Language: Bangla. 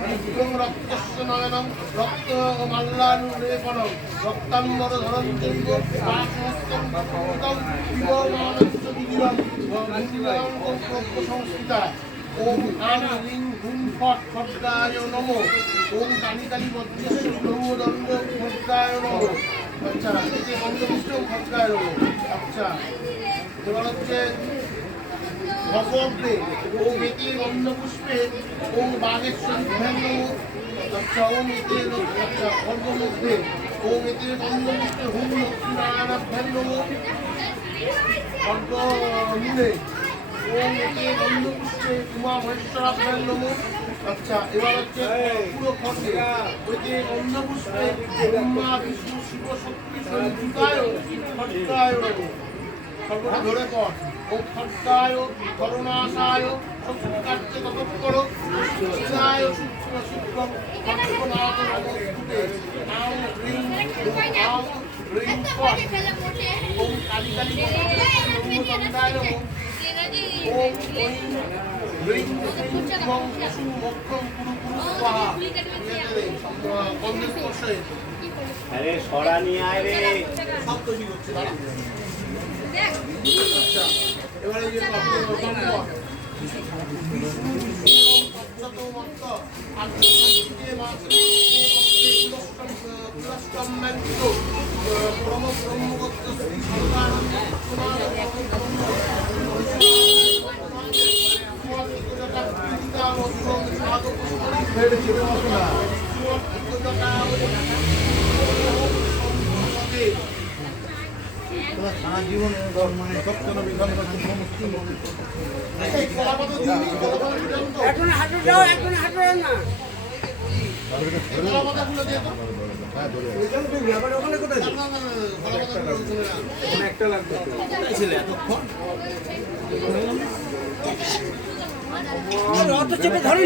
রক্তস্য নয়নম রক্ত মাল্লানুলেপনম রক্তাম্বর ধরঞ্জৈব পাকমস্তং পূতং শিবমানস্য বিদিরম ভূমিকাঙ্কং প্রজ্ঞ সংস্থিতা ওম আং লিং হুম ফট খড্গায় নমো ওম কালী কালী বজ্রেশ্বরী ব্রহ্মদণ্ড খড্গায় নমো। আচ্ছা, এতে বন্ধপুষ্ট খড্গায় নমো। আচ্ছা, এবার হচ্ছে ভগবদ্রে ওম এতে গন্ধপুষ্পে ওম বাগেশ্বরী নমো। আচ্ছা, ওম এতে আচ্ছা খড়গমধ্যে ওম এতে গন্ধপুষ্পে হুম লক্ষ্মীনারায়ণাভ্যাং নমো। খড়গমূলে ওম এতে গন্ধপুষ্পে উমা মহেশ্বরাভ্যাং নমো। আচ্ছা, এবার হচ্ছে পুরো খণ্ডে ওইতে গন্ধপুষ্পে ব্রহ্মা বিষ্ণু শিব শক্তি সংযুতায় খড্গায় নমো। সর্বটা ধরে পড় ও খড্গায় করুণাশায় শক্তিকার্যে তৎপর শিবায় সূক্ষ্ম সূক্ষ্ম খড্গনাথ নমস্তুতে আং হ্রিং আং হ্রিং ফট ওম কালী কালী নমোদণ্ডায় নমো। ওম ঐং হ্রিং শ্রীং শিবং পশু মোক্ষং কুরু কুরু স্বাহা। গন্ধের স্পর্শে আরে সরা নিয়ে আয় রে সব তৈরি হচ্ছে দাঁড়া। আচ্ছা, এবারে যে সারা জীবন মানে সপ্তম বিধান সমস্ত এখন হাঁটু যাও, এখন হাঁটু না। একটা লাগবে রথ চেপে ধরে